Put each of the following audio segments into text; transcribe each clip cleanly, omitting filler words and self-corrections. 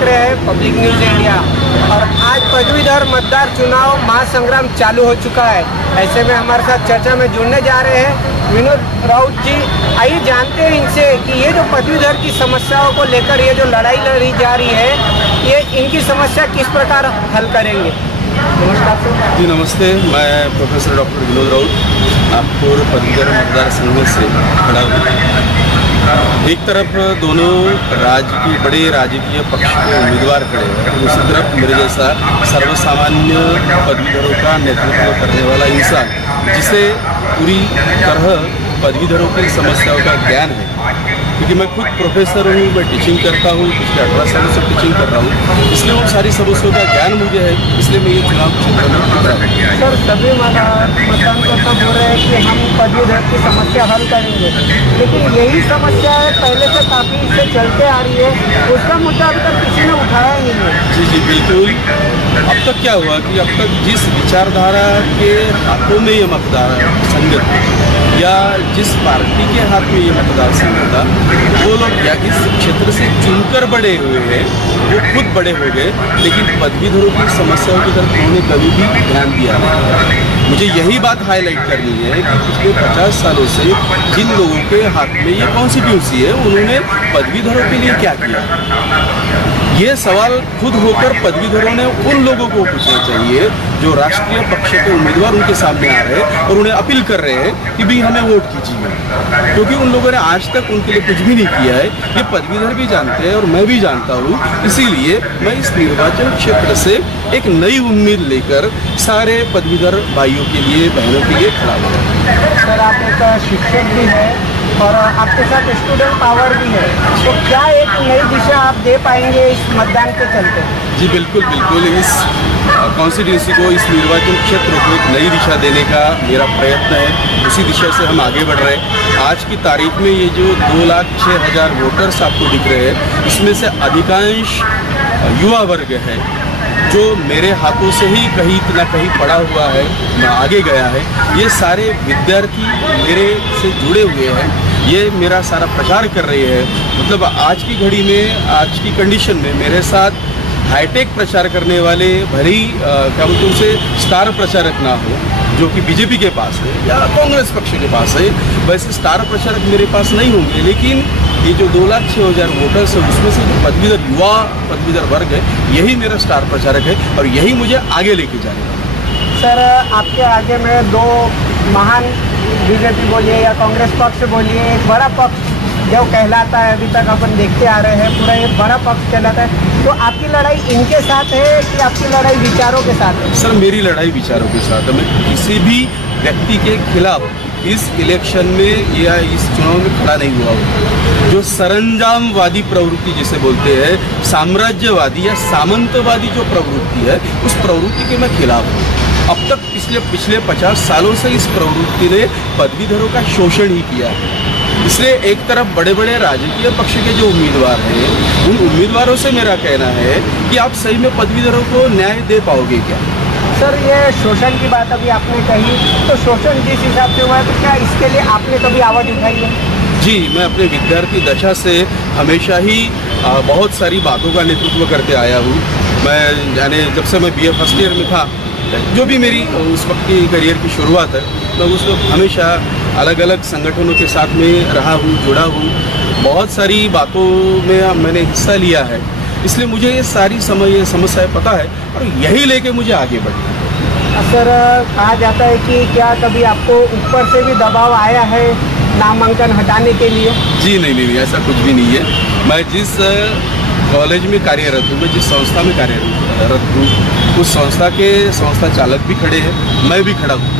देख रहे हैं पब्लिक न्यूज़ इंडिया। और आज पदवीधर मतदार चुनाव महासंग्राम चालू हो चुका है। ऐसे में हमारे साथ चर्चा में जुड़ने जा रहे हैं विनोद राउत जी। आइए जानते हैं इनसे कि ये जो पदवीधर की समस्याओं को लेकर ये जो लड़ाई लड़ी जा रही है, ये इनकी समस्या किस प्रकार हल करेंगे। नमस्कार सर। जी नमस्ते, मैं प्रोफेसर डॉक्टर विनोद राउत नागपुर पदवीधर मतदार संघ से खड़ा हूँ। एक तरफ दोनों बड़े राजकीय पक्ष के उम्मीदवार खड़े हैं, दूसरी तरफ मेरे जैसा सर्वसामान्य पदवीधरों का नेतृत्व करने वाला इंसान जिसे पूरी तरह पदवीधरों की समस्याओं का ज्ञान है, क्योंकि मैं खुद प्रोफेसर हूँ, मैं टीचिंग करता हूँ, पिछले 18 सालों से टीचिंग कर रहा हूँ, इसलिए वो सारी समस्याओं का ज्ञान मुझे है, इसलिए मैं ये चुनाव क्षेत्र में उतरा हूँ। सर, सभी मतदानकर्ता बोल रहे हैं कि हम पदवीधर की समस्या हल करेंगे, लेकिन यही समस्या है पहले से काफ़ी से चलते आ रही है, उसका मुद्दा अभी तक किसी ने उठाया ही नहीं है। जी बिल्कुल। अब तक क्या हुआ कि अब तक जिस विचारधारा के हाथों में ये मतदार संगत या जिस पार्टी के हाथ में ये मतदार संघ था, वो लोग या इस क्षेत्र से चुनकर बड़े हुए हैं, वो खुद बड़े हो गए, लेकिन पदवीधरों की समस्याओं की तरफ उन्होंने कभी भी ध्यान दिया नहीं। मुझे यही बात हाईलाइट करनी है कि पिछले 50 सालों से जिन लोगों के हाथ में ये कॉन्स्टिट्यूंसी है, उन्होंने पदवीधरों के लिए क्या किया। ये सवाल खुद होकर पदवीधरों ने उन लोगों को पूछना चाहिए जो राष्ट्रीय पक्ष के उम्मीदवार उनके सामने आ रहे हैं और उन्हें अपील कर रहे हैं कि भाई हमें वोट कीजिए, क्योंकि उन लोगों ने आज तक उनके लिए कुछ भी नहीं किया है। ये पदवीधर भी जानते हैं और मैं भी जानता हूँ, इसीलिए मैं इस निर्वाचन क्षेत्र से एक नई उम्मीद लेकर सारे पदवीधर भाइयों के लिए, बहनों के लिए खड़ा हुआ। सर, आप एक शिक्षक भी है और आपके साथ स्टूडेंट पावर भी है, तो क्या एक नई दिशा आप दे पाएंगे इस मतदान के चलते। जी बिल्कुल बिल्कुल। इस कॉन्स्टिट्यूंसी को, इस निर्वाचन क्षेत्र को एक नई दिशा देने का मेरा प्रयत्न है, उसी दिशा से हम आगे बढ़ रहे हैं। आज की तारीख में ये जो 2,06,000 वोटर्स आपको दिख रहे हैं, इसमें से अधिकांश युवा वर्ग है जो मेरे हाथों से ही कहीं ना कहीं पढ़ा हुआ है, आगे गया है। ये सारे विद्यार्थी मेरे से जुड़े हुए हैं, ये मेरा सारा प्रचार कर रहे हैं। मतलब आज की घड़ी में, आज की कंडीशन में मेरे साथ हाईटेक प्रचार करने वाले भरी क्या बोलते हैं उसे स्टार प्रचारक ना हो, जो कि बीजेपी के पास है या कांग्रेस पक्ष के पास है, वैसे स्टार प्रचारक मेरे पास नहीं होंगे। लेकिन ये जो 2,06,000 वोटर्स है, उसमें से जो पदवीधर युवा पदवीधर वर्ग है, यही मेरा स्टार प्रचारक है और यही मुझे आगे लेके जाएगा। सर, आपके आगे में दो महान, बीजेपी बोलिए या कांग्रेस पक्ष बोलिए, एक बड़ा पक्ष जो कहलाता है, अभी तक अपन देखते आ रहे हैं, पूरा एक बड़ा पक्ष कहलाता है, तो आपकी लड़ाई इनके साथ है कि आपकी लड़ाई विचारों के साथ है। सर, मेरी लड़ाई विचारों के साथ है। मैं किसी भी व्यक्ति के खिलाफ इस इलेक्शन में या इस चुनाव में खड़ा नहीं हुआ हूँ। जो सरंजामवादी प्रवृत्ति जिसे बोलते हैं, साम्राज्यवादी या सामंतवादी जो प्रवृत्ति है, उस प्रवृत्ति के मैं खिलाफ हूँ। अब तक पिछले 50 सालों से इस प्रवृत्ति ने पदवीधरों का शोषण ही किया है। इसलिए एक तरफ बड़े बड़े राजकीय पक्ष के जो उम्मीदवार हैं, उन उम्मीदवारों से मेरा कहना है कि आप सही में पदवीधरों को न्याय दे पाओगे क्या। सर, ये शोषण की बात अभी आपने कही, तो शोषण जिस हिसाब से हुआ है, तो क्या इसके लिए आपने कभी आवाज़ उठाई है। जी, मैं अपने विद्यार्थी दशा से हमेशा ही बहुत सारी बातों का नेतृत्व करते आया हूँ। मैं यानी जब से मैं BA फर्स्ट ईयर में था, जो भी मेरी उस वक्त की करियर की शुरुआत है, मैं उस वक्त हमेशा अलग अलग संगठनों के साथ में रहा हूँ, जुड़ा हूँ, बहुत सारी बातों में मैंने हिस्सा लिया है, इसलिए मुझे ये सारी समस्याएं पता है और यही लेके मुझे आगे बढ़ना है। सर, कहा जाता है कि क्या कभी आपको ऊपर से भी दबाव आया है नामांकन हटाने के लिए। जी नहीं, ऐसा कुछ भी नहीं है। मैं जिस कॉलेज में कार्यरत हूँ, मैं जिस संस्था में कार्यरत हूँ, उस संस्था के संस्था चालक भी खड़े हैं, मैं भी खड़ा हूँ।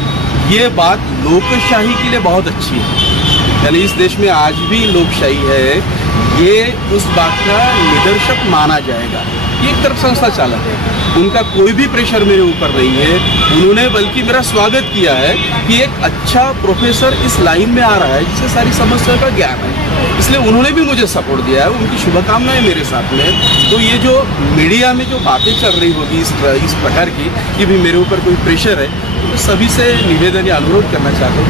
ये बात लोकशाही के लिए बहुत अच्छी है, यानी इस देश में आज भी लोकशाही है, ये उस बात का निदर्शक माना जाएगा। ये एक तरफ संस्था चालक है, उनका कोई भी प्रेशर मेरे ऊपर नहीं है। उन्होंने बल्कि मेरा स्वागत किया है कि एक अच्छा प्रोफेसर इस लाइन में आ रहा है जिसे सारी समस्या का ज्ञान है, इसलिए उन्होंने भी मुझे सपोर्ट दिया है। उनकी शुभकामनाएं मेरे साथ में। तो ये जो मीडिया में जो बातें चल रही होगी इस प्रकार की कि भी मेरे ऊपर कोई प्रेशर है, तो सभी से निवेदन या अनुरोध करना चाहता हूँ,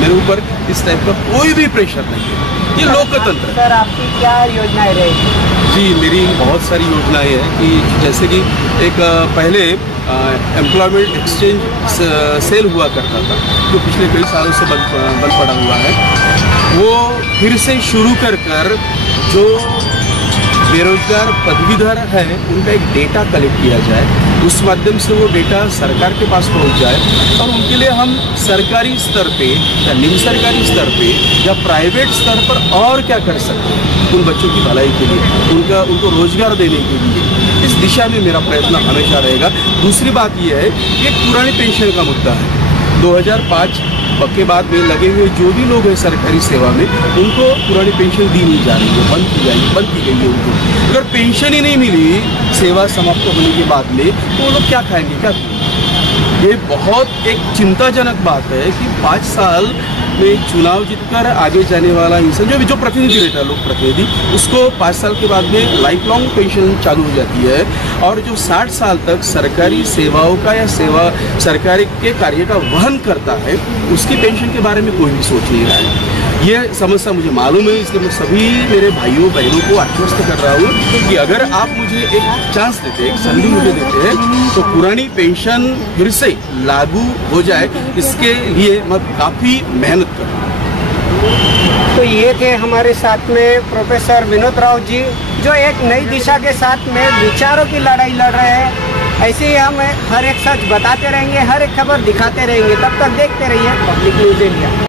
मेरे ऊपर इस टाइप का कोई भी प्रेशर नहीं है। ये लोकतंत्र है। सर, आपकी क्या योजनाएं रहेगी? जी, मेरी बहुत सारी योजनाएं हैं कि जैसे कि एक पहले एम्प्लॉयमेंट एक्सचेंज सेल हुआ करता था, जो पिछले कई सालों से बंद पड़ा हुआ है, वो फिर से शुरू कर जो बेरोजगार पदवीधर है उनका एक डेटा कलेक्ट किया जाए, उस माध्यम से वो डेटा सरकार के पास पहुंच जाए और उनके लिए हम सरकारी स्तर पे या निम सरकारी स्तर पे या प्राइवेट स्तर पर और क्या कर सकते हैं उन बच्चों की भलाई के लिए, उनको रोजगार देने के लिए। इस दिशा में मेरा प्रयत्न हमेशा रहेगा। दूसरी बात यह है कि एक पुरानी पेंशन का मुद्दा है। 2005 के बाद में लगे हुए जो भी लोग हैं सरकारी सेवा में, उनको पुरानी पेंशन दी नहीं जा रही है, बंद की गई है उनको। अगर पेंशन ही नहीं मिली सेवा समाप्त होने के बाद में, तो वो लोग क्या खाएंगे, क्या पिएंगे? ये बहुत एक चिंताजनक बात है कि 5 साल में चुनाव जीतकर आगे जाने वाला इंसान जो प्रतिनिधि रहता है, लोक प्रतिनिधि, उसको 5 साल के बाद में लाइफ लॉन्ग पेंशन चालू हो जाती है और जो 60 साल तक सरकारी सेवाओं का या सरकारी के कार्य का वहन करता है, उसकी पेंशन के बारे में कोई भी सोच नहीं रहा है। ये समस्या मुझे मालूम है, इसलिए मैं सभी मेरे भाइयों बहनों को आश्वस्त कर रहा हूँ कि अगर आप मुझे एक चांस देते, एक संधि मुझे देते हैं, तो पुरानी पेंशन फिर से लागू हो जाए, इसके लिए मैं काफ़ी मेहनत करूँ। तो ये थे हमारे साथ में प्रोफेसर विनोद राउत जी, जो एक नई दिशा के साथ में विचारों की लड़ाई लड़ रहे हैं। ऐसे ही हम हर एक सच बताते रहेंगे, हर एक खबर दिखाते रहेंगे। तब तक देखते रहिए पब्लिक न्यूज़ इंडिया।